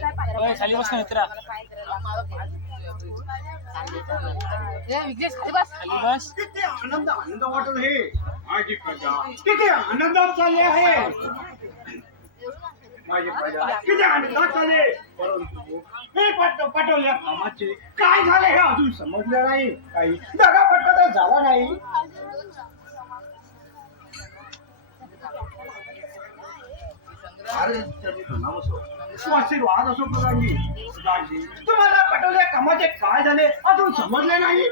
खाली बस ना मित्रा. विघ्नेश खाली बस. खाली बस. किती आनंद आनंद वाटत आहे. माझी प्रजा किती आनंदात चालली आहे. माझी प्रजा किती आनंदात चालली. परंतु हे पटवल्या कामाचे काय झाले हे अजून समजलं नाही. काही दगापट्टा तर झाला नाही. आशीर्वाद असो प्रधानजी. तुम्हाला पटवल्या कामाचे काय झाले अजून समजले नाही.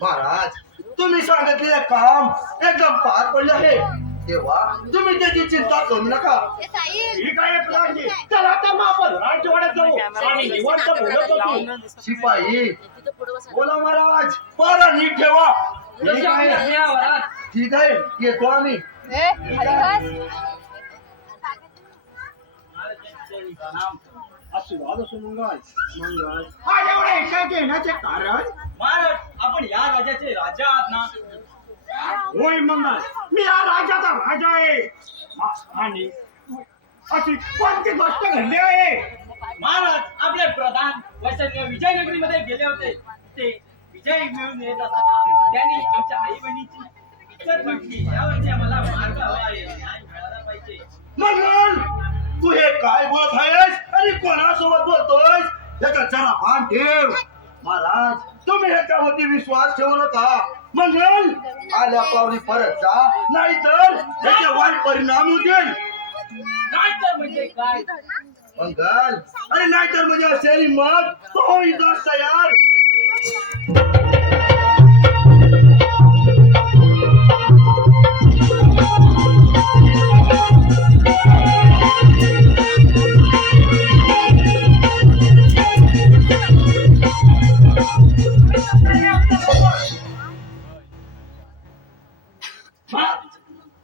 महाराज तुम्ही सांगितलेले काम एकदम पार पडले आहे. तेव्हा तुम्ही त्याची चिंता करू नका. ठीक आहे प्रधानजी. चला आता मग आपण राजवाड्यात जाऊ आणि निवांत बोलत होतो. शिपाई बोला महाराज. पारा नीट ठेवा. ठीक आहे. ठीक आहे येतो आम्ही. खाली बस. आशीर्वाद असो मंगल. मंगल हा एवढा एकाकी येण्याचे कारण. महाराज आपण या राजाचे राजा आहात ना. होय मंगल. मी या राज्याचा राजा आहे. आणि अशी कोणती गोष्ट घडली आहे. महाराज आपले प्रधान वैसन्य विजयनगरीमध्ये गेले होते. ते विजय मिळून येत असताना त्यांनी आमच्या आई बहिणीची इज्जत म्हटली. यावरती आम्हाला मार्ग हवा आहे. न्याय मिळाला पाहिजे. मंगल तू हे काय बोलत आहेस आणि कोणासोबत बोलतोयस याचा जरा भान ठेव. महाराज तुम्ही ह्याच्यावरती विश्वास ठेवू नका. मंगल आल्या पावली परत जा नाहीतर त्याचे वाईट परिणाम होतील. नाहीतर म्हणजे काय. मंगल अरे नाहीतर म्हणजे असेल मग तो होईल तयार.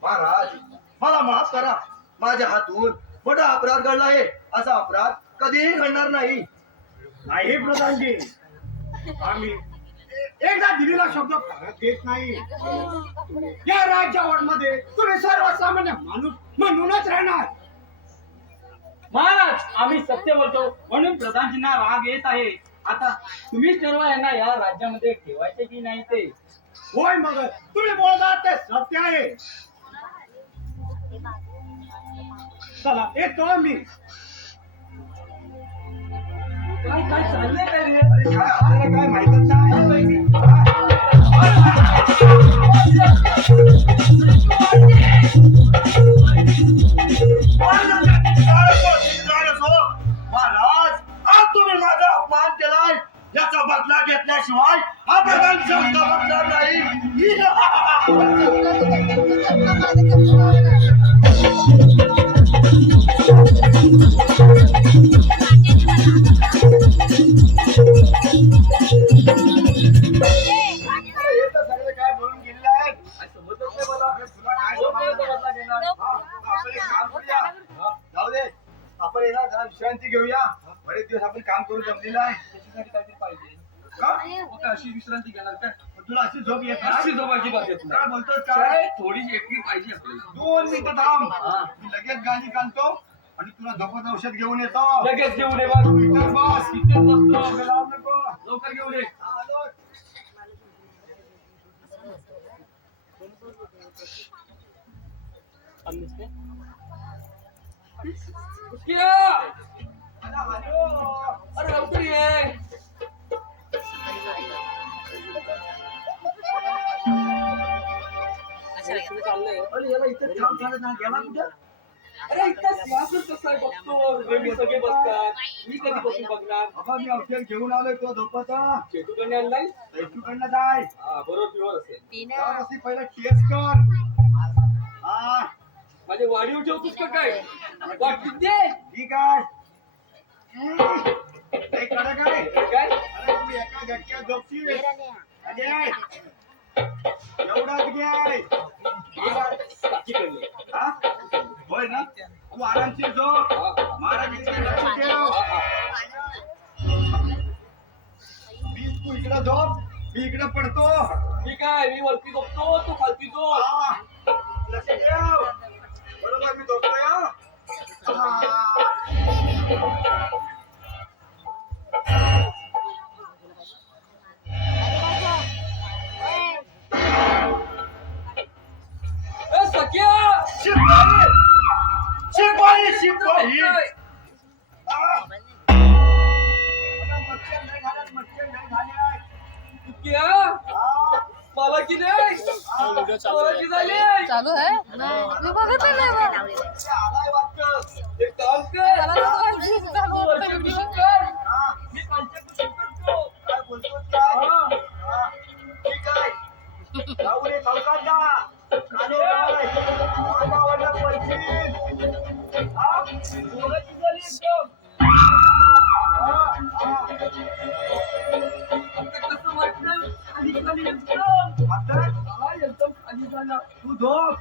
महाराज मला माफ करा. माझ्या हातून मोठा अपराध घडला आहे. असा अपराध कधीही घडणार नाही. नाही प्रधानजी. आम्ही एकदा दिलेला शब्द परत देत नाही. या राज्यामध्ये तुम्ही सर्वसामान्य माणूस म्हणूनच राहणार. महाराज आम्ही सत्य बोलतो म्हणून प्रधानजींना राग येत आहे. आता तुम्हीच ठरवा यांना या राज्यामध्ये ठेवायचे की नाही ते. होय मग तुम्ही बोलता ते सत्य आहे. चला येतो आम्ही. काय काय चाललंय काय रे. अरे काय आपल्याला काय माहितच नाही. महाराज आज तुम्ही माझा अपमान केलाय. याचा बदला घेतल्याशिवाय हा प्रधान शब्द बदलणार नाही. काय बोलून गेलेलं आहे. समजतच नाही मला. तुला काय जाऊ दे. आपण येणार जरा विश्रांती घेऊया. बरेच दिवस आपण काम करून जमलेलं आहे. त्याच्यासाठी काहीतरी पाहिजे का. अशी विश्रांती घेणार काय. तुला अशी झोप येत नाही? अशी झोप अजिबात येत नाही. काय बोलतोस काय. थोडीशी एकटी पाहिजे आपल्याला. 2 मिनिटं थांब. मी लगेच गाणी काढतो आणि तुला झोपत औषध घेऊन येतो. लगेच घेऊन ये बा. इथं बस. तिथेच बसतो. उभे राहू नको. लवकर घेऊन ये. आलो. किया! अरे लवकर ये. अरे याला इथं थांब चालत नाही. गेला कुठं. अरे इतका सिंहासन कसं आहे बघतो. नेहमी सगळे बसतात. मी कधी बसून बघणार. बाबा मी औषध घेऊन आलोय. तो झोपता. चेतूकडे आणलाय. तूकडनं जाय. हा बरोबर प्युअर असेल. त्यावेळेस पहिला टेस्ट कर. हा माझे वाढीव ठेवतोस का काय. वाटत दे. ठीक आहे. हे कडक आहे. काय अरे तू एका झटक्यात झोपशील. अजय एवढाच घे. टाकी पडली. हा? होय ना. तू आरामशीर झोप. महाराजांचे लक्ष ठेव. तू इकडं झोप. मी इकडं पडतो. ठीक आहे मी वरती झोपतो तू खालती झोप. हा. लक्ष ठेव. बरोबर मी झोपतोय. हा. मला की नाही चालू आहे मी बघितलं नाही बघ. आलाय वाटतं. एक काम कर मला तर माहिती नाही चालू होतं की नाही. हा, मी पंचायत करतो. काय बोलतोस काय? हा. हा, ठीक आहे. जाऊ दे, चौकात जा. काने लावाय. माझा वाला पंचवीस. हा? पोराची झाली एकदम. आता कसं वाटलं? खाली खाली एकदम. आता हा, एकदम खाली झाला. तू झोप.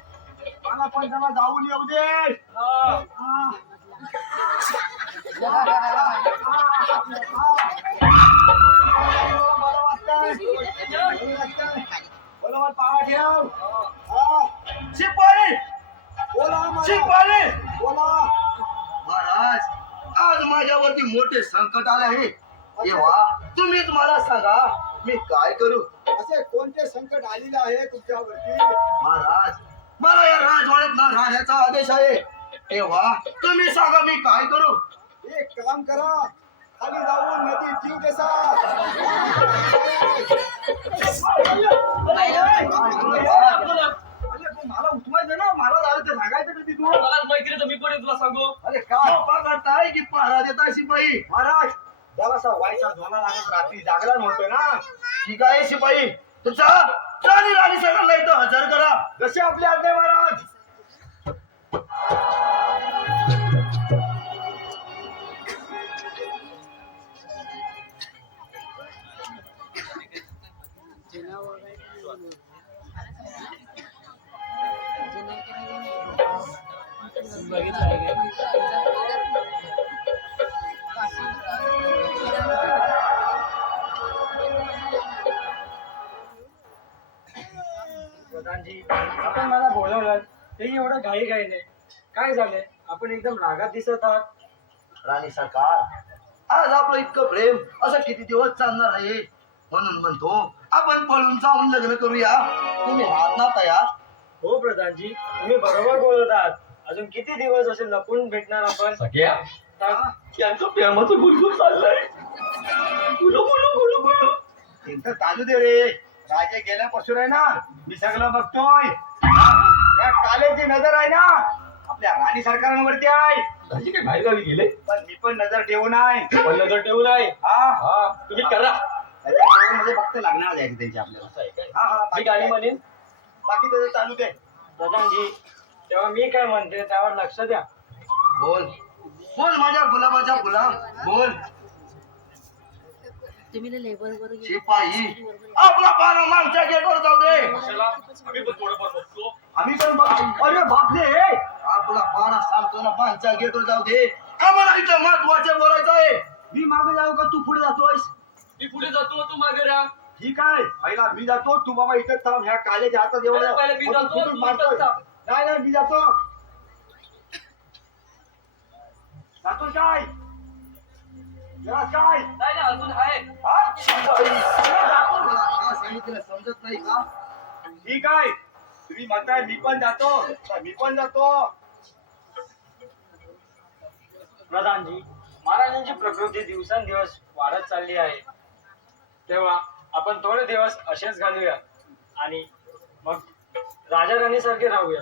मला पण त्याला जाऊन येऊ दे. हा. हा. मला वाटतंय. बरोबर पावा ठेव. हा. शिपाई बोला शिपाई बोला. महाराज, आज माझ्यावरती मोठे संकट आले आहे. तेव्हा तुम्हीच मला सांगा, मी काय करू? असे कोणते संकट आलेले आहे तुमच्यावरती? महाराज, मला या राजवाड्यात न राहण्याचा आदेश आहे. तेव्हा तुम्ही सांगा, मी काय करू? एक काम करा, खाली जाऊन नदीत जीव कसा. बोला. मला उठवायचं ना, मला झालं ते सांगायचं कधी तू. मला माहिती नाही तर मी पण तुला सांगू. अरे काय सोपा करताय की पहारा देताय शिपाई? महाराज, जरासा व्हायचा झोला लागत रात्री जागला नव्हतं ना. ठीक आहे शिपाई, तुमचा राणी राणी सगळ्यांना इथं हजर करा. जसे आपले आज्ञा महाराज. प्रधानजी, आपण मला बोलवलं ते एवढं घाई घाईने काय झालंय? आपण एकदम रागात दिसत आहात. राणी सरकार, आज आपलं इतकं प्रेम असं किती दिवस चालणार आहे? म्हणून म्हणतो आपण पळून जाऊन लग्न करूया. तुम्ही आहात ना तयार? हो प्रधानजी, तुम्ही बरोबर बोलत आहात. अजून किती दिवस असे लपून भेटणार आपण? सगळ्या ता- यांचं प्रेमाचं गुलगुल चाललंय. गुलू गुलू गुलू गुलू. त्यांचं चालू दे रे. राजे गेल्यापासून आहे ना, मी सगळं बघतोय. त्या कालेची नजर आहे ना आपल्या राणी सरकारांवरती आहे. राजी काय बाहेर गावी गेले? पण मी पण नजर ठेवून आहे. पण नजर ठेवून आहे. हा, हा, तुम्ही करा. नजर ठेवून म्हणजे फक्त लागणार द्यायची त्यांची आपल्याला. असं आहे काय? हा हा, मी बाकी गाणी काय? म्हणेन. बाकी त्याचं चालू दे. प्रधानजी, तेव्हा मी काय म्हणते त्यावर लक्ष द्या. बोल बोल माझ्या गुलाबाच्या गुलाब बोल. शिपाई, आपला पारा मागच्या गेटवर जाऊ दे. कशाला? आम्ही पण थोडंफार बघतो. आम्ही पण अरे बापरे, आपला पारा सांगतो ना, मागच्या गेटवर जाऊ दे. आम्हाला इथं महत्वाचं बोलायचं आहे. मी मागे जाऊ का तू पुढे जातोयस? मी पुढे जातो, तू मागे राहा. ठीक आहे, पहिला मी जातो, तू बाबा इथं थांब. ह्या काल्याच्या हातात एवढं पहिले मी जातो, कुठून तू मारतोय? इथंच थांब. नाही नाही, मी जातो. जातो काय जरा काय नाही ना, अजून आहे. हा? हा, सांगितलं समजत नाही का? ठीक आहे, तुम्ही म्हणताय मी पण जातो, तर मी पण जातो. प्रधानजी, महाराजांची प्रकृती दिवसेंदिवस वाढत चालली आहे. तेव्हा आपण थोडे दिवस असेच घालूया आणि मग राजा राणी सारखे राहूया.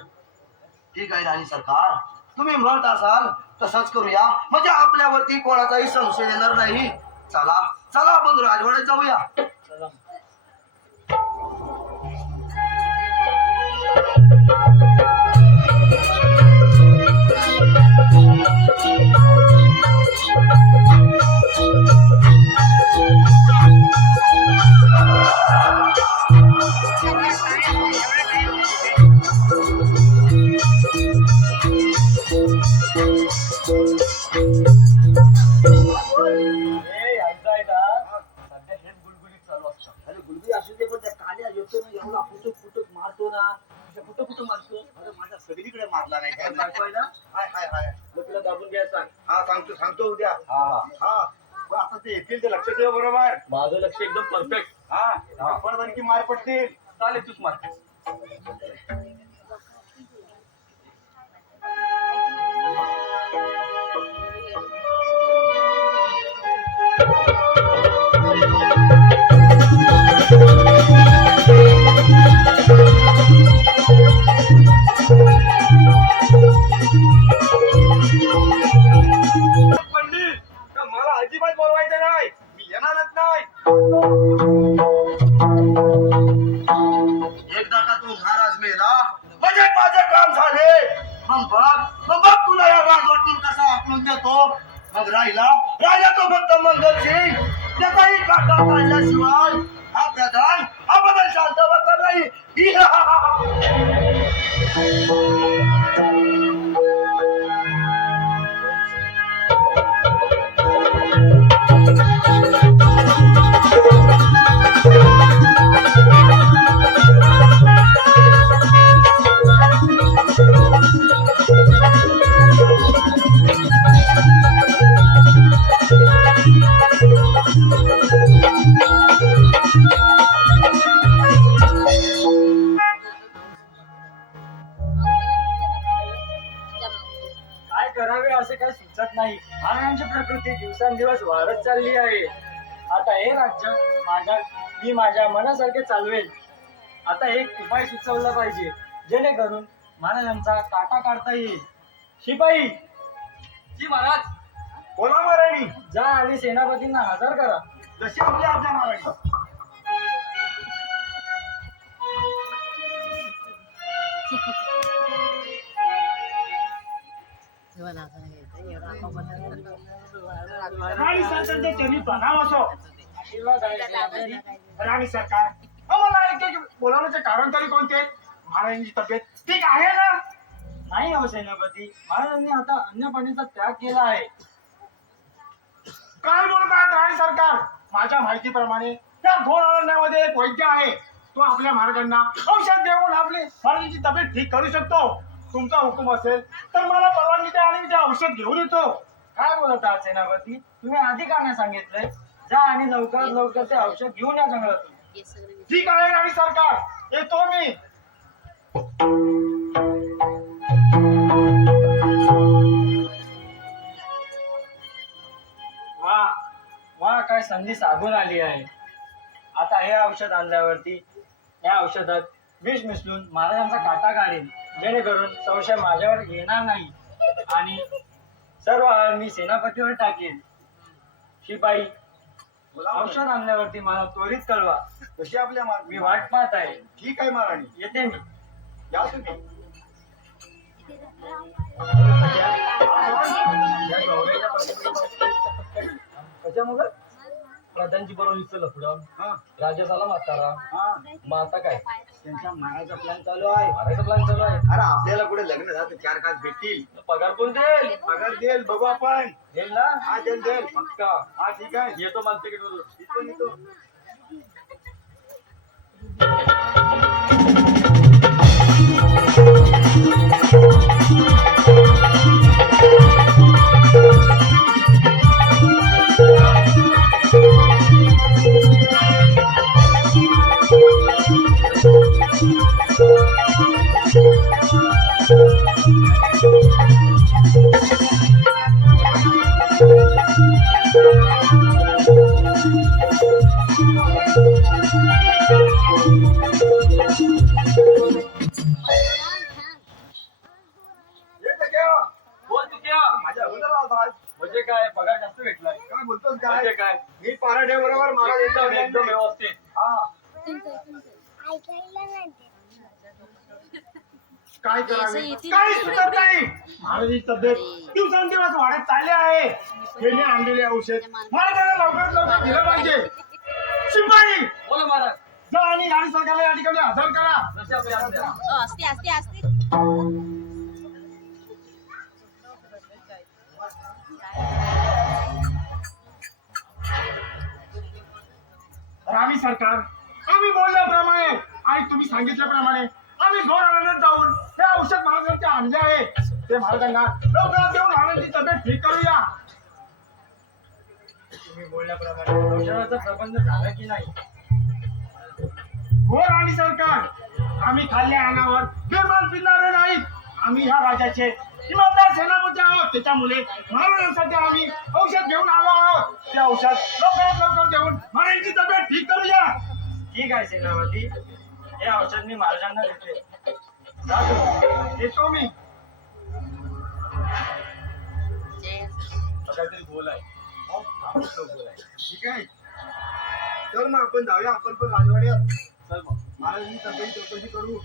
ठीक आहे राणी सरकार, तुम्ही म्हणत असाल तसंच करूया. म्हणजे आपल्यावरती कोणाचाही संशय येणार नाही. चला चला, आपण राजवाड्यात जाऊया. चला. अरे गुलबी असू दे, पण त्या काल्या येतो ना, एवढा फुटूक फुटूक मारतो ना. कुठं कुठं मारतो? अरे माझ्या सगळीकडे मारला नाही काय. बायको आहे ना? हाय हाय हाय. मग तिला दाबून घ्यायला सांग. हा, सांगतो सांगतो उद्या. हा. हा, बरं, आता ते येतील ते लक्ष ठेव बरोबर. माझं लक्ष एकदम परफेक्ट. हा, परत आणखी मार पडतील. चालेल, तूच मार. Thank you. एकदा का तू महाराज मेला म्हणजे माझे काम झाले. मग बघ तुला या राजवटीतून कसा आकलून देतो. मग राजा तो फक्त मंगलसिंग. त्याचाही काटा काढल्याशिवाय हा प्रधान हा बदल शांत बसणार नाही. काय करावे असे काही सुचत नाही. महाराजांची प्रकृती दिवसेंदिवस वाढत चालली आहे. आता हे राज्य मी माझ्या मनासारखे चालवेल. आता एक उपाय सुचवला पाहिजे जेणेकरून महाराजांचा काटा काढता येईल. शिपाई, जी महाराज. बोला महाराणी. जा आणि सेनापतींना हजर करा. जशी आपली आज्ञा महाराणी. राणी सरकारचे त्यांनी प्रणाम असो. आशीर्वाद आहे सेनापती. राणी सरकार, मला एक बोलावण्याचे कारण तरी कोणते? महाराजांची तब्येत ठीक आहे ना? नाही हो सेनापती, महाराजांनी आता अन्न पाण्याचा त्याग केला आहे. काय बोलतात राणी सरकार? माझ्या माहितीप्रमाणे त्या घोर अरण्यामध्ये एक वैद्य आहे. तो आपल्या महाराजांना औषध देऊन आपली महाराजांची तब्येत ठीक करू शकतो. तुमचा हुकूम असेल तर मला परवानगी द्या आणि मी ते औषध घेऊन येतो. काय बोलत आहात सेनापती? तुम्ही आधी का नाही सांगितलंय? जा आणि लवकरात लवकर ते औषध घेऊन या जंगलातून. ठीक आहे राणी सरकार, येतो मी. वा वा, काय संधी साधून आली आहे. आता हे औषध आणल्यावरती या औषधात विष मिसळून महाराजांचा काटा काढेल जेणेकरून संशय माझ्यावर येणार नाही आणि सर्व आळ मी सेनापतीवर टाकेल. शिपाई, औषध आणल्यावरती मला त्वरित कळवा. जशी आपल्या मी वाट पाहत आहे. ठीक आहे महाराणी. येते मी. या तुम्ही. त्याच्यामुळे प्रधानची बरोबर विचारलं पुढं राजा झाला म्हातारा. मग आता काय? त्यांचा मारायचा प्लॅन चालू आहे. मारायचा प्लॅन चालू आहे. अरे आपल्याला कुठे लग्न झालं 4 काच भेटतील. पगार कोण देईल? पगार देईल, बघू आपण. देईल ना? हा देईल. पक्का. हा ठीक आहे. येतो मला तिकीट वरून. येतो. बोल तू क्या? माझ्या अगोदर आला आज. म्हणजे काय? पगार जास्त भेटलाय? काय बोलतोस म्हणजे काय? काय? मी पाराठे बरोबर महाराज एकदम एकदम व्यवस्थित. हा. काय करावे? काही सुचत नाही. महाराजांची तब्येत दिवसेंदिवस वाढत चालली आहे. हे आणलेले औषध महाराजांना लवकरात लवकर दिलं पाहिजे. शिपाई, बोला महाराज. जा आणि राणी सरकारला या ठिकाणी हजर करा. जशी आपली आज्ञा. असते असते असते. राणी सरकार, आम्ही बोलल्याप्रमाणे आणि तुम्ही सांगितल्याप्रमाणे आम्ही घोर अरण्यात जाऊन हे औषध महाराजांचे आणले आहे. ते महाराजांना लवकरात देऊन महाराजांची तब्येत ठीक करूया. तुम्ही बोलल्याप्रमाणे औषधाचा प्रबंध झाला की नाही? हो राणी सरकार, आम्ही खाल्ल्या अन्नावर बेमान फिरणारे नाहीत. आम्ही ह्या राजाचे इमानदार सेनापती आहोत. त्याच्यामुळे महाराजांसाठी आम्ही औषध घेऊन आलो आहोत. ते औषध लवकरात लवकर देऊन महाराजांची तब्येत ठीक करूया. ठीक आहे सेनापती, हे औषध मी महाराजांना देते. जा तुम्ही. येतो मी. काहीतरी बोल आहे. ठीक आहे. चल मग आपण जाऊया, आपण पण राजवाड्यात. चल मग. महाराजांनी सगळी चौकशी करू.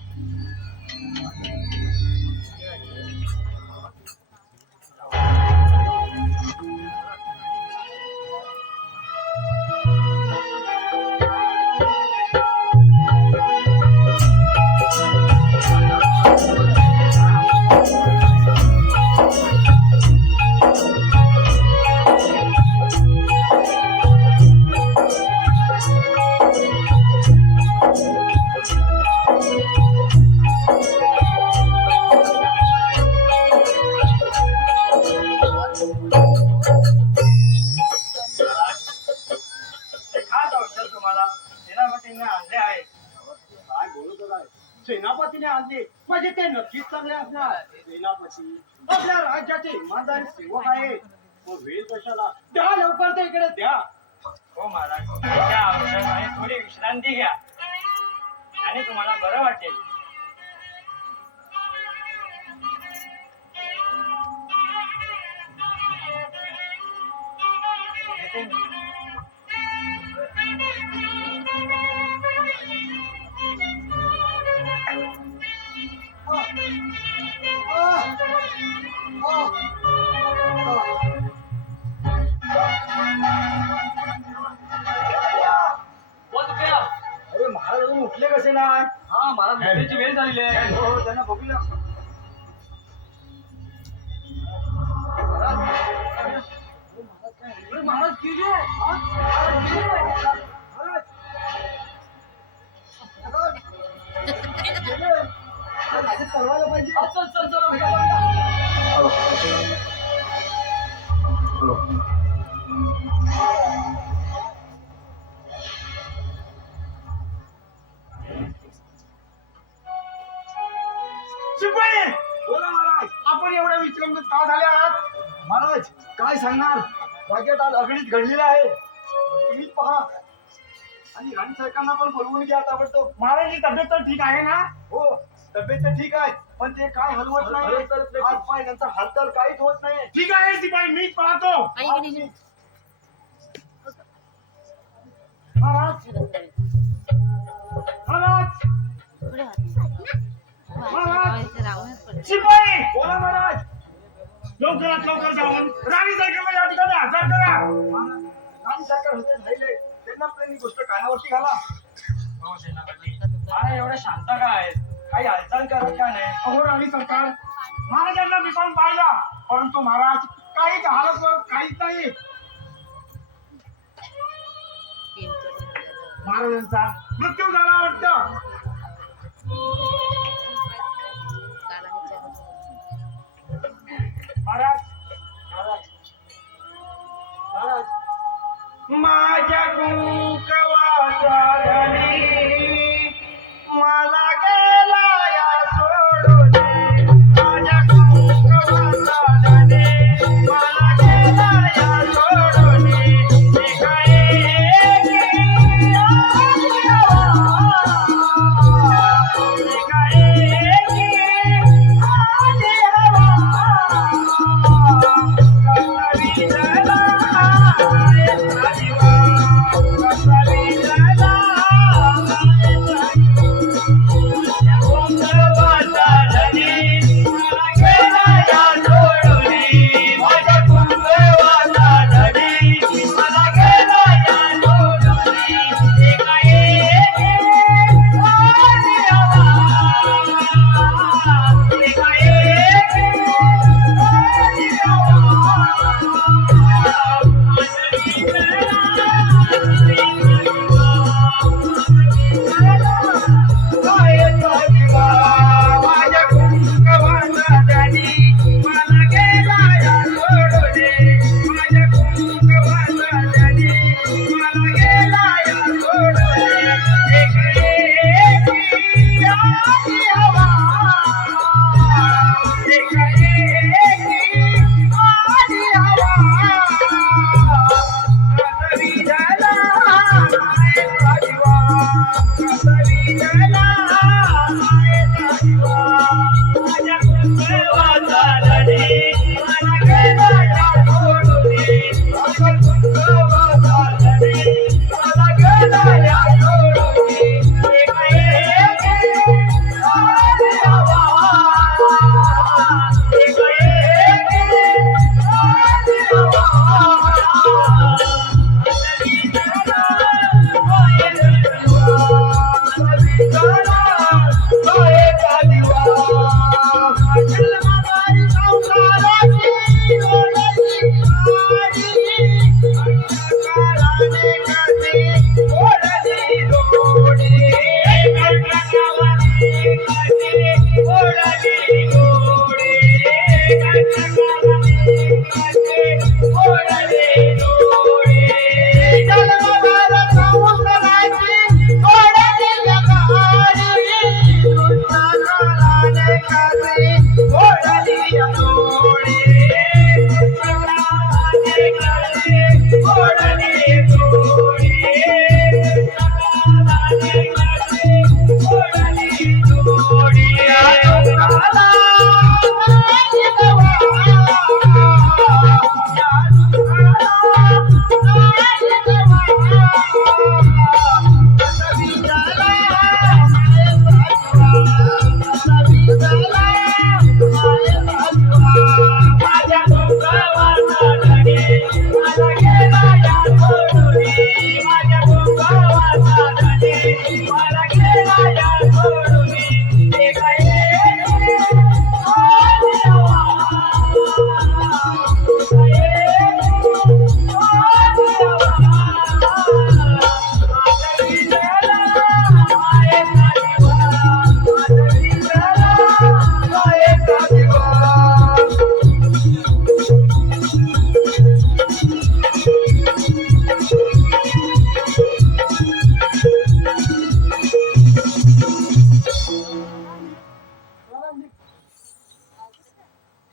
हे खास औषध तुम्हाला सेनापतींनी आणले आहे. काय बोलत होता? सेनापतीने आणले म्हणजे ते नक्कीच चांगले असणार. सेनापती आपल्या राज्याचे इमानदारी सेवक आहे. मग वेळ कशाला द्या, लवकर ते इकडे द्या. हो महाराज, त्या औषधाने थोडी विश्रांती घ्या आणि तुम्हाला बरं वाटेल. येते मी. बोल तुझ्या. अरे महाराज अजून उठले कसे नाही? हा महाराज झोपेची वेळ झालेली आहे. हो हो, त्यांना बघूया. अरे महाराज गेले. हा? महाराज गेले. महाराज! महाराज! गेले. महाराज, आधी चालवायला पाहिजे. हा, चल चल चल. शिपाई, बोला महाराज. आपण एवढ्या विश्रांतीत का झाले आहात? महाराज काय सांगणार, राज्यात आज अगणित घडलेलं आहे. तुम्ही पहा आणि राणी सरकारना पण बोलवून घ्या ताबडतोब. महाराजांची तब्येत तर ठीक आहे ना? हो, तब्येत तर ठीक आहे, पण ते काय हलवत नाही. हात पाय त्यांचा हालचाल काहीच होत नाही. ठीक आहे शिपाई, मीच पाहतो. आई गिरी. महाराज, महाराज, पुढे राहूनच पडले. शिपाई, बोला महाराज. लवकरात लवकर जाऊन राणी सरकारला या ठिकाणी हजर करा. राणी सरकार होते राहिले, त्यांना त्यांनी गोष्ट कानावरती घाला. हो सेनापती, महाराज एवढे शांत का आहेत? काही हालचाल करत का नाही? अहो राणी सरकार, महाराजांना मी पण पाहिला, परंतु महाराज काहीच हालत काहीच नाही. महाराजांचा मृत्यू झाला वाटतं. महाराज, महाराज, महाराज, माझ्या कुंकवाचा धनी मला गेला या सोडून. माझ्या कुंकवाचा धनी मला गेला या सोडून. Get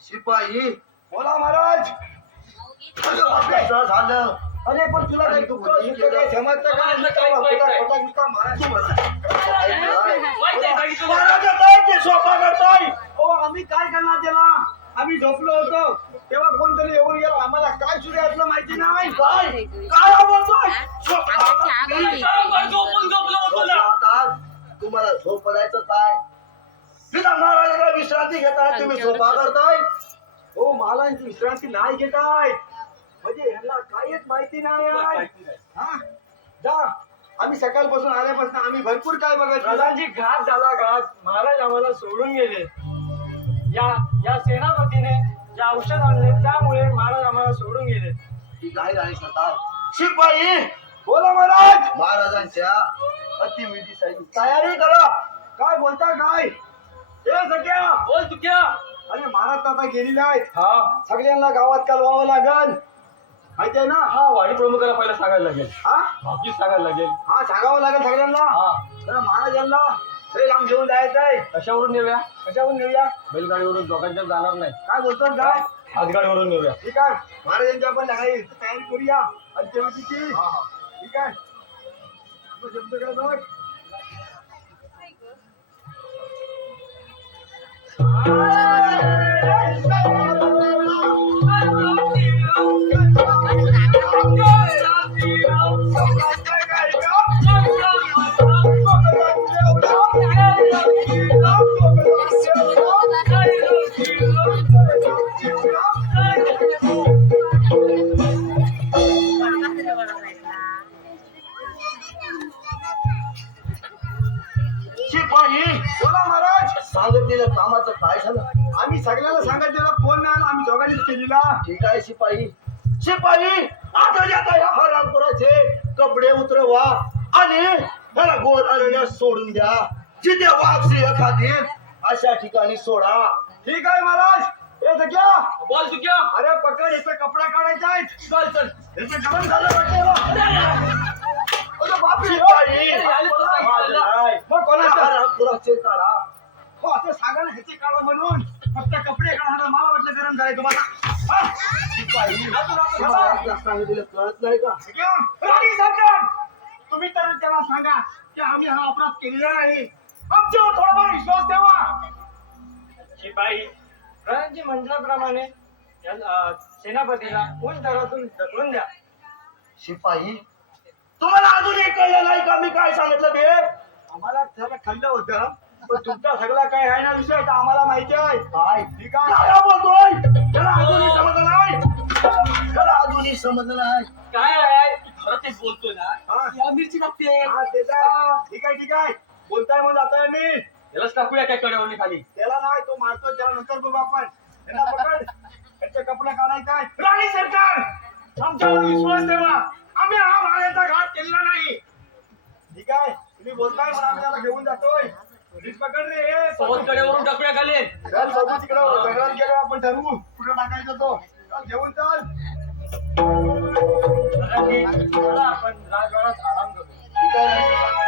शिपाई बोला महाराज. कसं झालं? अरे पण तुला काही दुःख सुख काही समजतं का? महाराज काय ते सोपा करताय? हो आम्ही काय करणार त्याला आम्ही झोपलो होतो तेव्हा कोणतरी येऊन गेला आम्हाला काय सुरू आहे असलं माहिती नाही काय काय बोलतोय? झोपून झोपलो होतो ना. आता तुम्हाला झोप पडायचं काय? पिता महाराजाला विश्रांती घेताय तुम्ही सोपा करताय. हो मला यांची विश्रांती नाही घेताय म्हणजे ह्यांना काहीच माहिती नाही आहे. हा जा आम्ही सकाळपासून आल्यापासून आम्ही भरपूर काय बघत प्रधानजी घात झाला घात. महाराज आम्हाला सोडून गेले. या सेनापतीने जे औषध आणले त्यामुळे महाराज आम्हाला सोडून गेले. ती जाहीर आहे सरदार. शिपाई बोला महाराज महाराजांच्या अतिविधीसाठी तयारी करा. काय बोलता काय हे सगळ्या बोल तू क्या. अरे महाराज आता गेलेले आहेत हा सगळ्यांना गावात कळवावं लागल माहिती आहे ना हा वाडी प्रमुखाला पहिला सांगायला लागेल. हा बाकी सांगायला लागेल. हा सांगावं लागेल सगळ्यांना हा तर महाराजांना श्रीराम घेऊन जायचंय कशावरून नेऊया? कशाहून नेऊया बैलगाडीवरून दोघांच्या जाणार नाही. काय बोलतो काय हातगाडीवरून नेऊया. ठीक आहे महाराजांच्या आपण काही तयारी करूया आणि तेव्हा तिची ठीक आहे तो शब्द काय बघ शिपाई बोला महाराज सांगितलेलं कामाचं काय झालं? आम्ही सगळ्याला सांगायचं फोन नाही आला आम्ही दोघांनीच केलेला ठीक आहे शिपाई. शिपाई आता जाता या हरामपुराचे कपडे उतरवा आणि त्याला गोर अरण्यास सोडून द्या. जिथे वाघ सिंह खातील अशा ठिकाणी सोडा. ठीक आहे महाराज हे सगळ्या बोल तू क्या. अरे पकड याचा कपडा काढायचा आहे चल चल. याचं गरम झालं वाटतं अरे बापरे शिपाई मग कोणाचं हरामपुराचे काढा. हो असं सांगा ना ह्याचे काढा म्हणून फक्त कपडे काढा मला वाटलं गरम झाले तुम्हाला हा? शिपाई अजून आपण महाराजला सांगितलेलं कळत नाही का? सगळ्या, राणी सरकार तुम्ही तर त्याला सांगा की आम्ही हा अपराध केलेला नाही आमच्यावर थोडाफार विश्वास ठेवा शिपाई प्रधानजी म्हटल्याप्रमाणे सेनापतीला उंच दरातून ढकलून द्या. शिपाई तुम्हाला अजून एक कळलं नाही का मी काय सांगितलं ते? आम्हाला त्याला खाल्लं होतं पण तुमचा सगळा काय आहे ना विषय तर आम्हाला माहिती आहे काय ठीक आहे काय बोलतोय? त्याला अजूनही समजलं नाही. त्याला अजूनही समजलं नाही. काय आहे खरं तेच बोलतोय ना. हा. या मिरची लागते. हा, ते तर. ठीक आहे बोलताय मग जातोय मी यालाच टाकूया काय कड्यावरली खाली. त्याला नाही तो मारतो त्याला नंतर बघू आपण त्यांना पकड त्याचे कपडे काढायचा आहे राणी सरकार आमच्यावर विश्वास ठेवा आम्ही हा बोलताय म्हणून आम्ही त्याला घेऊन जातोय. पोलीस पकड रे हे. सोबत कडेवरून टाकूया खाली. चल बघू तिकडं जंगलात गेलो आपण ठरवू कुठं टाकायचं तो. चल घेऊन चल. प्रधानजी, चला आपण राजवाड्यात आराम करू. ठीक आहे.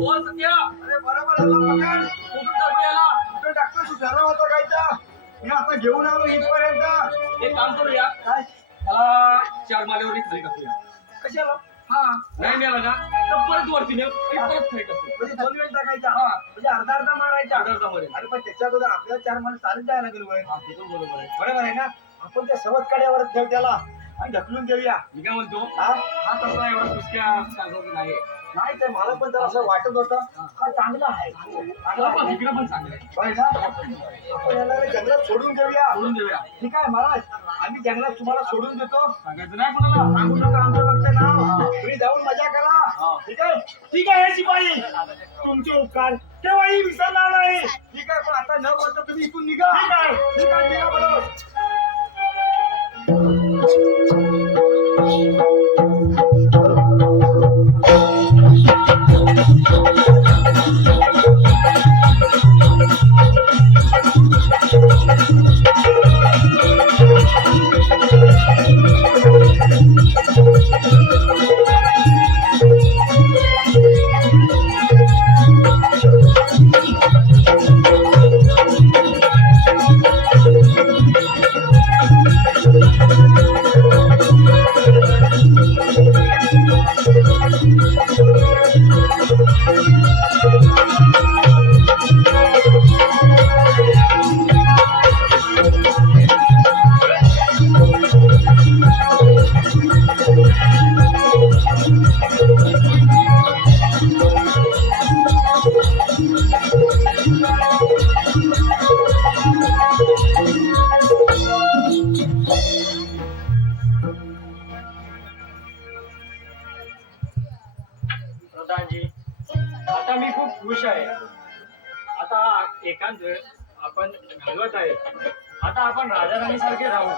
बोल सत्या. अरे बरोबर आला पकड. कुठून टाकू याला? कुठं टाकतो तू ठरव होता काय तर. मी आता घेऊन आलो इथपर्यंत. एक काम करूया, काय त्याला 4 माल्यावरती खाली टाकूया. कशाला हा, नाही मिळाला ना तर परत वरती नेऊ आणि परत खाली टाकूया. म्हणजे 2 वेळ टाकायचा हा. म्हणजे अर्धा अर्धा मारायचा. अर्धा-अर्धामध्ये. अरे पण त्याच्या अगोदर आपल्याला 4 माणसं चालत जायला लागेल वय. हा, ते पण बरोबर आहे. बरोबर आहे ना. आपण त्या सवत कड्यावर ठेव त्याला आणि ढकलून देऊया. मी काय म्हणतो, हा हा तसा एवढा कुसक्या कागदाचा नाही. नाही तर मला पण जरा असं वाटत होतं हा चांगला आहे. चांगला पण इकडे पण चांगलं आहे. होय ना. आपण याला जंगलात सोडून देऊया. सोडून देऊया. ठीक आहे महाराज. आम्ही जंगलात तुम्हाला सोडून देतो. सांगायचं नाही कोणाला. सांगू नका आमचं फक्त नाव. तुम्ही जाऊन मजा करा. हा. ठीक आहे. ठीक आहे शिपाई. तुमचे उपकार केव्हाही विसरणार नाही. ठीक आहे पण आता न बोलता तुम्ही इथून निघा. ठीक आहे. ठीक आहे. निघा बरोबर. प्रधानजी, आता मी खूप खुश आहे. आता एकांत आपण घालवत आहे. आता आपण राजा राणी सारखे राहू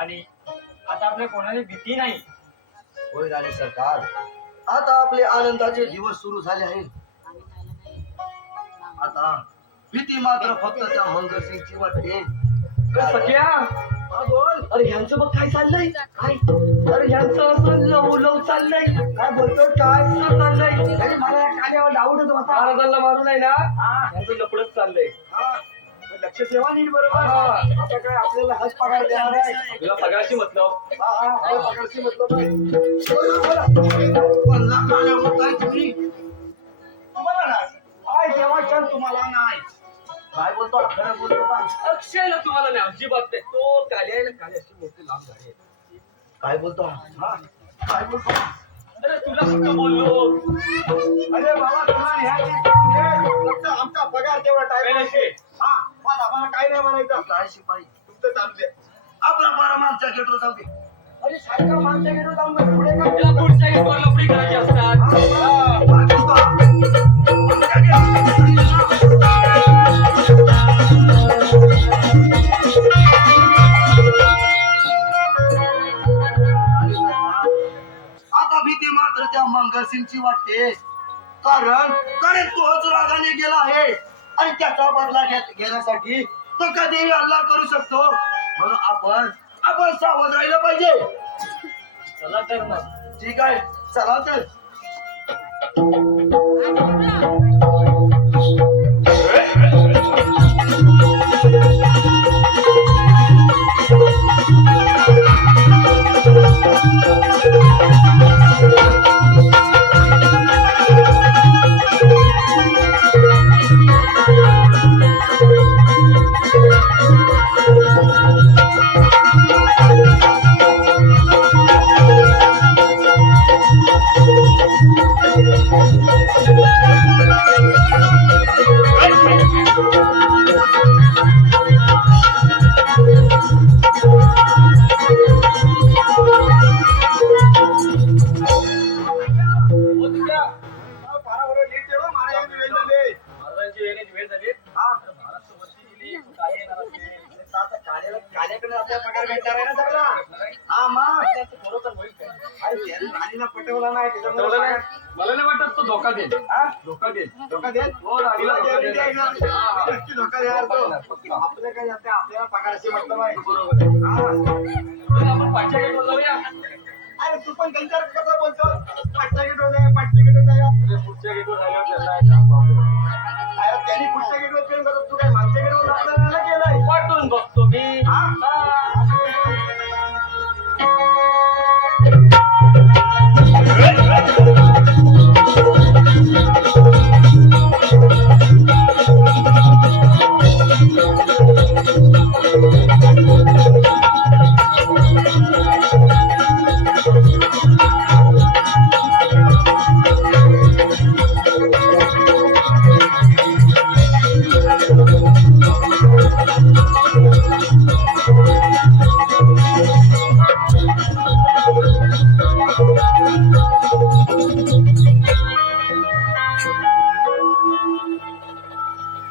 आणि आता आपल्या कोणाची भीती नाही. होय राणी सरकार, आता आपले आनंदाचे दिवस सुरू झाले आहेत. आता भीती मात्र फक्त त्या मंगलसिंगची वाटते. सख्या, हा बोल. अरे ह्यांचं बघ काय चाललंय. काय अरे ह्यांचं असं लव लव चाललंय. काय बोलतो काय असं चाललंय. अरे मला या काल्यावर डाऊट होता. महाराजांना मारू नाही ना, हा त्यांचं लपडच चाललंय. हा. लक्ष ठेवा नीट बरोबर. हा. आता काय आपल्याला हाच पगार देणार आहे. तुला सगळ्याशी मतलब. हा हा आपल्या पगारची मतलब आहे. पण काल्यावर काय तुम्ही तुम्हाला नाही काय तेव्हा क्षण तुम्हाला नाही. काय बोलतो खरं बोलतो का. अक्षयला तुम्हाला नाही अजिबात नाही. तो काल्याला काल्याची मोठी लांब झाली आहे. काय बोलतो हा काय बोलतो. अरे तुला कुठं बोललो. अरे बाबा तुम्हाला ह्या फक्त आमचा पगार तेवढा काय टाइम नसते. हा मला आम्हाला काय नाही म्हणायचं. काय शिपाई तुमचं चालू दे. आपला बारा मागच्या गेटवर जाऊ दे. अरे सारखं मागच्या गेलो जाऊन बस पुढे का. तुला पुढच्या गेटवर लफडी करायची असतात. हा. काय बोलतो? परोशींची वाटते, कारण कारण तोच रागाने गेला आहे आणि त्याचा बदला घेण्यासाठी तो कधीही हल्ला करू शकतो. म्हणून आपण सावध राहिलं पाहिजे. चला तर मग. ठीक आहे, चला तर. महाराजांची येण्याची वेळ झाली. काल्याकडे आपल्याला पगार भेटणार आहे ना सगळा. हा मग बरोबर होईल काय? अरे त्याने राणीला पटवला नाही त्याच्यामुळे मला नाही वाटत तो धोका देईल. हा? धोका देईल. धोका देत हो, राणीला धोका देईल. नक्की धोका देणार तो. आपलं काय जाते, आपल्याला पगाराची मतलब आहे. बरोबर आहे. हा. तर आपण पाचच्या गेटवर जाऊया. अरे तू पण त्यांच्यावर कसं बोलतो, पाचच्या गेटवर जाऊया. म्हणजे पुढच्या गेटवर झाल्यावर त्यांना काय problem आहे? अरे त्यांनी पुढच्या गेटवर केलं तर तू काय मागच्या गेटवर आपल्याला केलंय. वाटून बघतो मी. हा?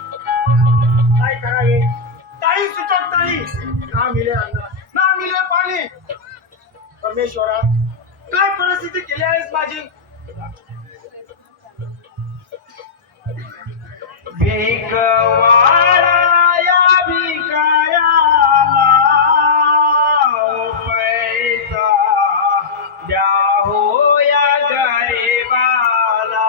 काय करावे, काही सुचत नाही. ना मिले अन्न, ना मिले पाणी. परमेश्वरा, काय परिस्थिती केली आहेस माझी. भीक वाढाया भिकाऱ्याला पैसा द्या हो या गरीबाला.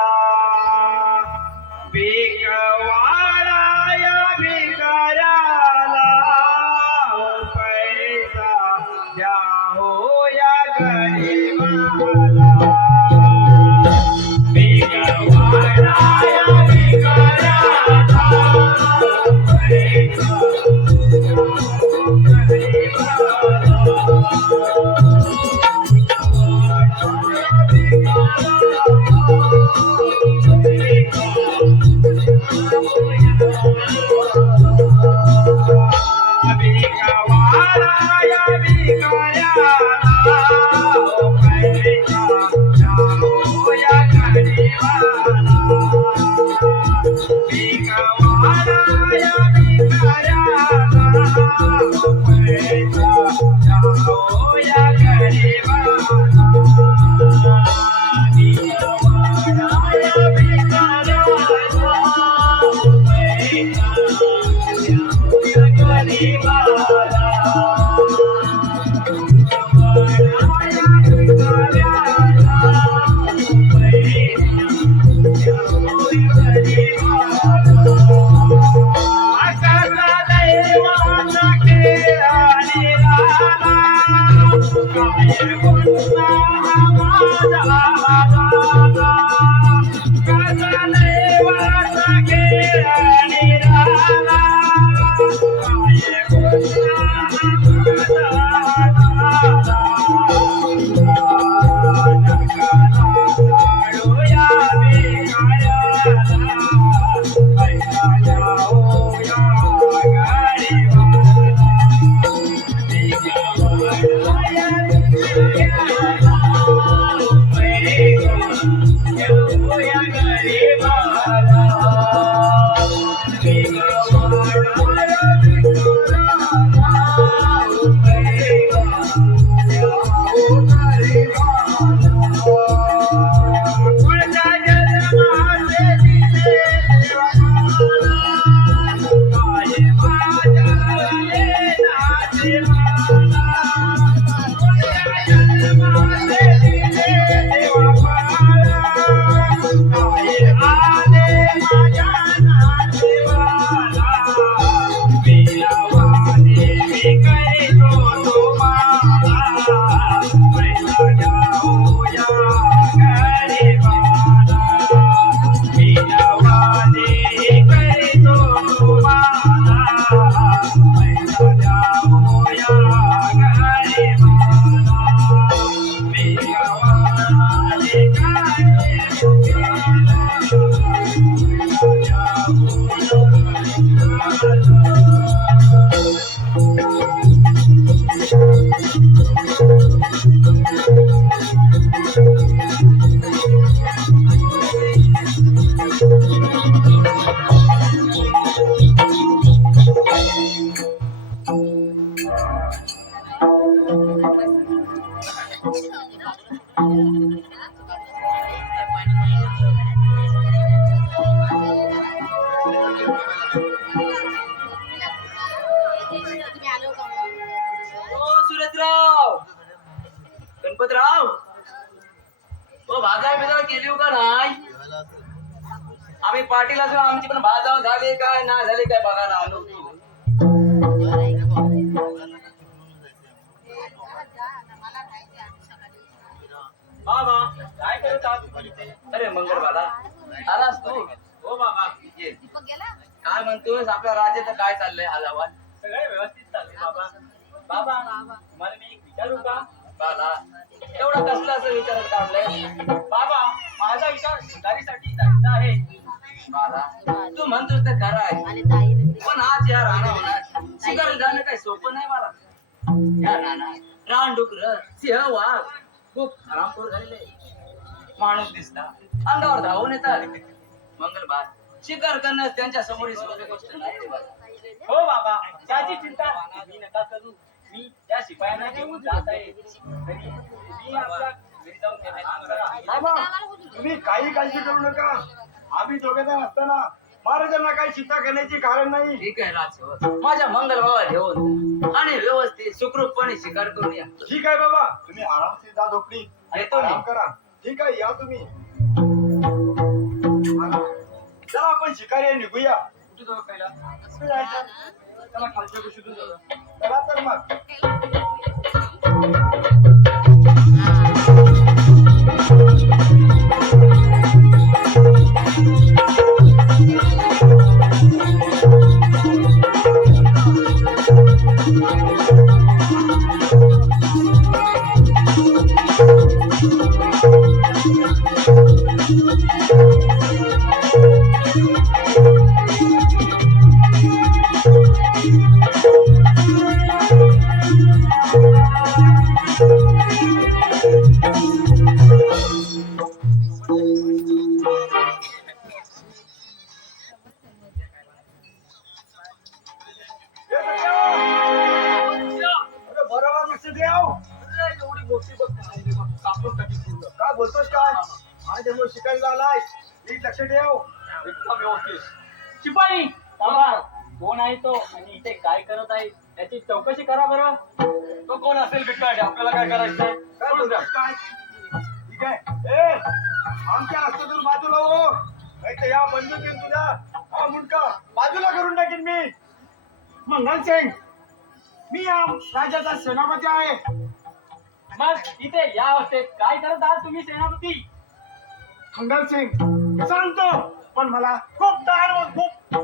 भीक वाढाया भिकाऱ्याला पैसा द्या हो या गरीबाला. भीक वाढाया भिकाऱ्याला तुम्ही आलो का मग? ओ सुरेशराव, गणपतराव, ओ बाजार बिजार केली हो का नाही? आम्ही पार्टीला जाऊ, आमची पण बाजाव झाले काय नाही झाले काय बघायला आलो होतो. बाबा काय करत आहात तुम्ही इथे? अरे मंगळवाला आलास तू? हो बाबा ये. दीपक गेला? काय म्हणतोय आपल्या राज्याचं काय चाललंय हालावाल? सगळे व्यवस्थित चाललंय बाबा. बाबा तुम्हाला मी एक विचारू का? बाबा एवढा कसला असं विचारत काढलंय? बाबा माझा विचार शिकारीसाठी जायचा आहे. बाबा तू म्हणतोस ते खरं आहे, आणि ताई रे. पण आज या रानावनात शिकारी जाणं काही सोपं नाही मला. या रानात रानडुकर, सिंह, वाघ खूप हरामखोर झालेले. माणूस दिसला अंगावर धावून येतात. मंगलबार शिकार करणं त्यांच्या समोर सोपी गोष्ट नाही रे बाबा. हो बाबा त्याची चिंता तुम्ही नका करू. मी त्या शिपायांना घेऊन जात आहे. मी आपल्या घरी जाऊन आराम करा. बाबा तुम्ही काही काळजी करू नका. आम्ही दोघे जण असताना महाराजांना काही चिंता करण्याची कारण नाही. ठीक आहे राजसेवक, माझ्या मंगलबाबा घेऊन आणि व्यवस्थित सुखरूपपणे शिकार करून या. ठीक आहे बाबा, तुम्ही आरामशीर जा झोपडी. येतो मी. आराम करा. ठीक आहे, या तुम्ही. चला आपण शिकारी आहे, निघूया. कुठे जाऊ पहिला? कुठे जायचं? चला खालच्या गोष्टीतून जाऊ. चला तर मग. अरे बरोबर लक्ष द्याव. एवढी गोष्टी बघ कापून टाकी पूर्ण. काय बोलतोस काय? आज जन्म शिकायला आलाय. नीट लक्ष ठेव. एकदम व्यवस्थित. शिपाई बाबा कोण आहे तो आणि इथे काय करत आहे याची चौकशी करा बरं. तो कोण असेल बिट्टाडे, आपल्याला काय करायचंय? काय बोलतोस काय? ठीक आहे. ए आमच्या रस्त्यातून बाजूला हो. नाही तर या बंदुकीन तुझ्या हा मुंडका बाजूला करून टाकीन मी. मंगल सिंग, मी या राज्याचा सेनापती आहे. मग इथे या अवस्थेत काय करत आहात तुम्ही सेनापती? मंगल सिंग सांगतो, पण मला खूप ताण व खूप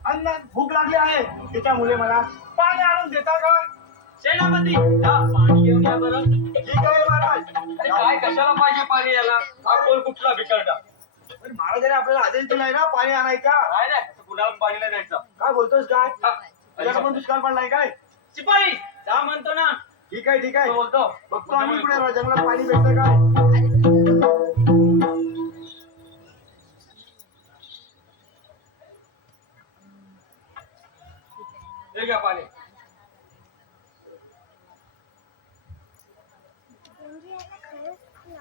अन्न भूक लागली आहे. त्याच्यामुळे मला पाणी आणून देता का? सेनापती जा पाणी घेऊन या बरं. ठीक आहे महाराज. अरे काय कशाला पाहिजे पाणी याला? हा कोण कुठला बिकळता? पण महाराजांनी आपल्याला आदेश दिलाय ना पाणी आणायचा. काय नाही असं कुणाला पाणी नाही द्यायचं. काय बोलतोस काय? हा, तुझ्याकडे पण दुष्काळ पडलाय काय? शिपाई जा म्हणतो ना. ठीक आहे, ठीक आहे. तो बोलतो बघतो आम्ही पुढे जंगलात पाणी भेटतं काय. हे घ्या पाणी.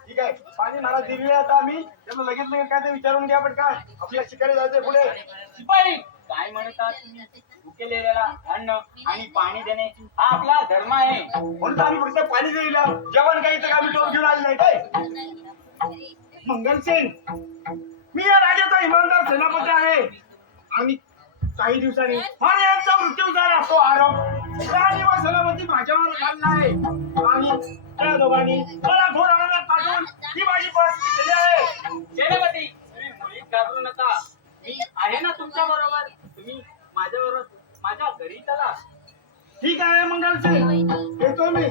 ठीक आहे, पाणी महाराज दिलेले आता आम्ही त्यांना लगेच काय ते विचारून घ्या. पण काय आपल्या शिकारी जायचंय पुढे. शिपाई काय म्हणतात तुम्ही? भुकेलेल्याला अन्न आणि पाणी देणे हा आपला धर्म आहे. म्हणून आम्ही फक्त पाणी दिलं. जेवण काही तर आम्ही टोल घेऊन आले नाही काय. मंगल सिंग, मी या राज्याचा इमानदार सेनापती आहे. आणि काही दिवसांनी महाराजांचा मृत्यू झाला तो आरोप राणी व सेनापती माझ्यावर घालला आहे. आणि त्या दोघांनी मला घोर आनंदात पाठवून ही माझी परिस्थिती केली आहे. सेनापती तुम्ही मुळीच घाबरू नका. मी आहे ना तुमच्या बरोबर. तुम्ही माझ्या बरोबर माझ्या घरी चला. ठीक आहे मंगल सिंग, येतो मी.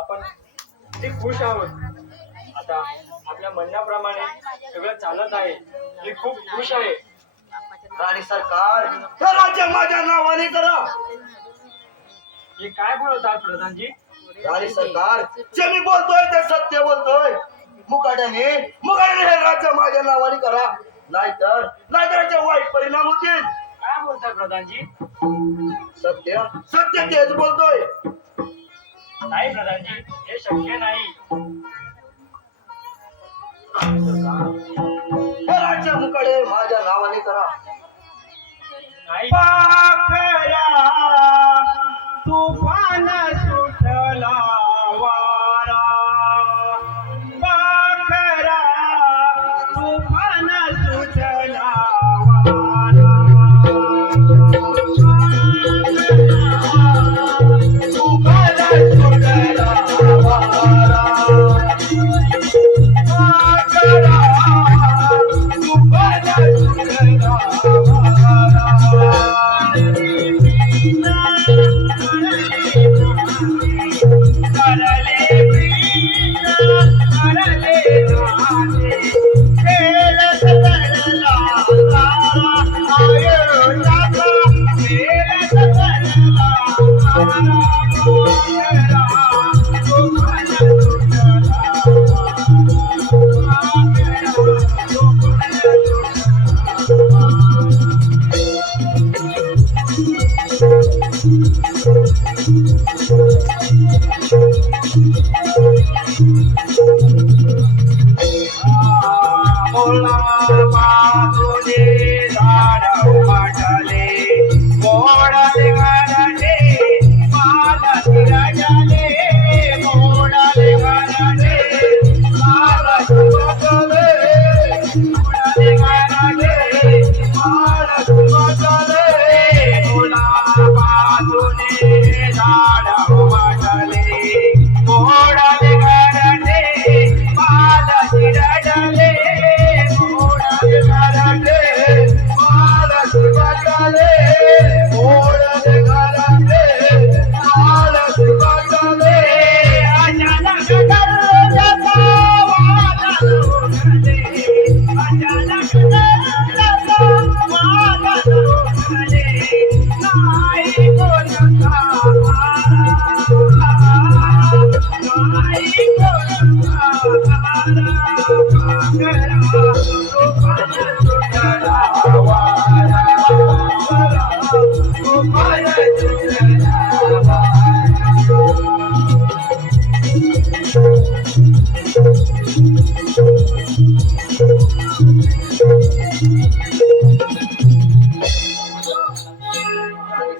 आपण किती खुश आहोत. आता आपल्या म्हणण्याप्रमाणे सगळं चालत आहे. मी खूप खुश आहे. राणी सरकार हे राज्य माझ्या नावाने करा. हे काय बोलतात प्रधानजी? राणी सरकार जे मी बोलतोय ते सत्य बोलतोय. मुकाट्याने हे राज्य माझ्या नावाने करा, नाहीतर याचे वाईट परिणाम होतील. काय बोलताय प्रधानजी? सत्य सत्य तेच बोलतोय. नाही प्रधानजी, हे शक्य नाही. हे राज्य मुकाडे माझ्या नावाने करा. नाही. पाखरा तुफान सुटला वारा, पाखरा तुफान सुटला वारा, तुफान सुटला वारा, पाखरा तुफान सुटला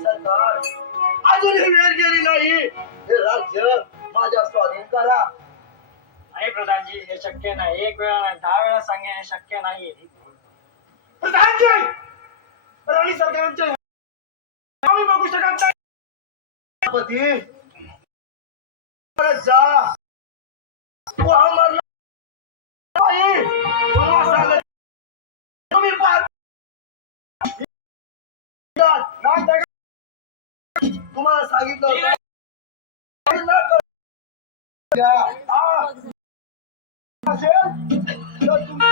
सरकार अजूनही वेळ गेली नाही. हे राज्य माझ्या स्वाधीन करा. नाही प्रधानजी, हे शक्य नाही. एक वेळा नाही, 10 वेळा सांगे हे शक्य नाही. प्रधानजी, राणी सरकारांचे आम्ही बघू शकत नाही. पती परत जा. तू आम्हाला नाही. तुम्हाला सांगत तुम्ही पाहत तुम्हाला सांगितलं होतं. असेल तर तुम्ही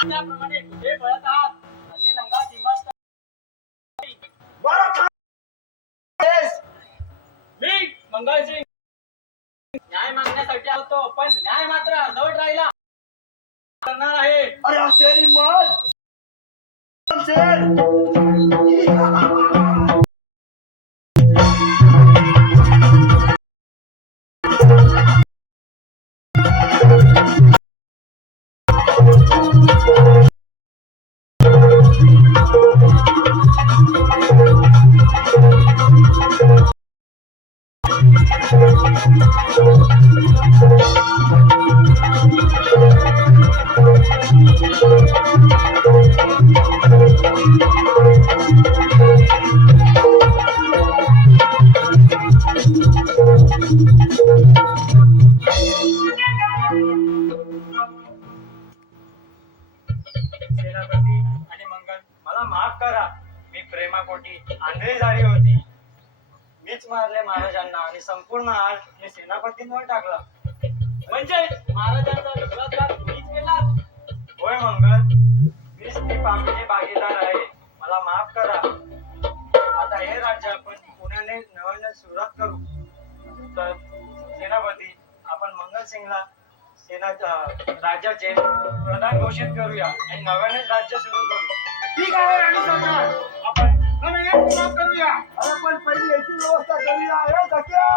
त्याप्रमाणे कुठे पळत आहात असे लंगा दिमाग बरं आहेस? मी मंगळसिंग न्याय मागण्यासाठी आलो पण न्याय मात्र अर्धवट राहिला करणार आहे. अरे असेल मग असेल. सेनापती आणि मंगल मला माफ करा. मी प्रेमापोटी आंधळी झाली होती. मीच मारले महाराजांना आणि संपूर्ण हार मी सेनापतींवर टाकला. म्हणजे महाराजांचा विश्वासघात मीच केला. होय मंगल, मीच ती पापीची भागीदार आहे. मला माफ करा. आता हे राज्य आपण पुण्याने नव्याने सुरुवात करू. तर सेनापती, आपण मंगलसिंगला राज्याचे प्रधान घोषित करूया आणि नव्याने राज्य सुरू करू. ठीक आहे राणी सरकार, आपण नव्याने सुरुवात करूया. अरे पण पहिली याची व्यवस्था करूया. अरे सख्या,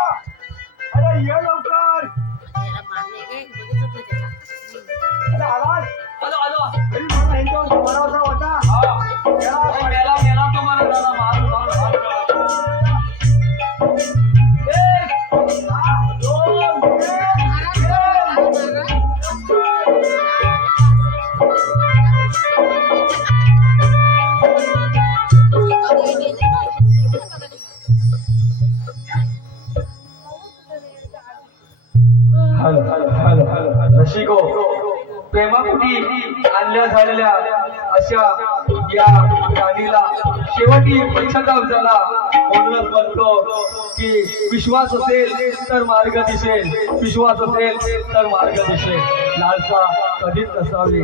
अरे ये लवकर. त्याला मारले गे बघितलं तू त्याला. अरे आलास? आलो आलो तरी मला यांच्यावर भरोसा होता. मेला मेला तो मला झाला मारू रसिको, प्रेमापोटी आणल्या झालेल्या अशा या राणीला शेवटी पश्चाताप झाला. म्हणूनच म्हणतो की विश्वास असेल तर मार्ग दिसेल, विश्वास असेल तर मार्ग दिसेल. लालसा कधीच नसावी.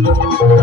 Thank you.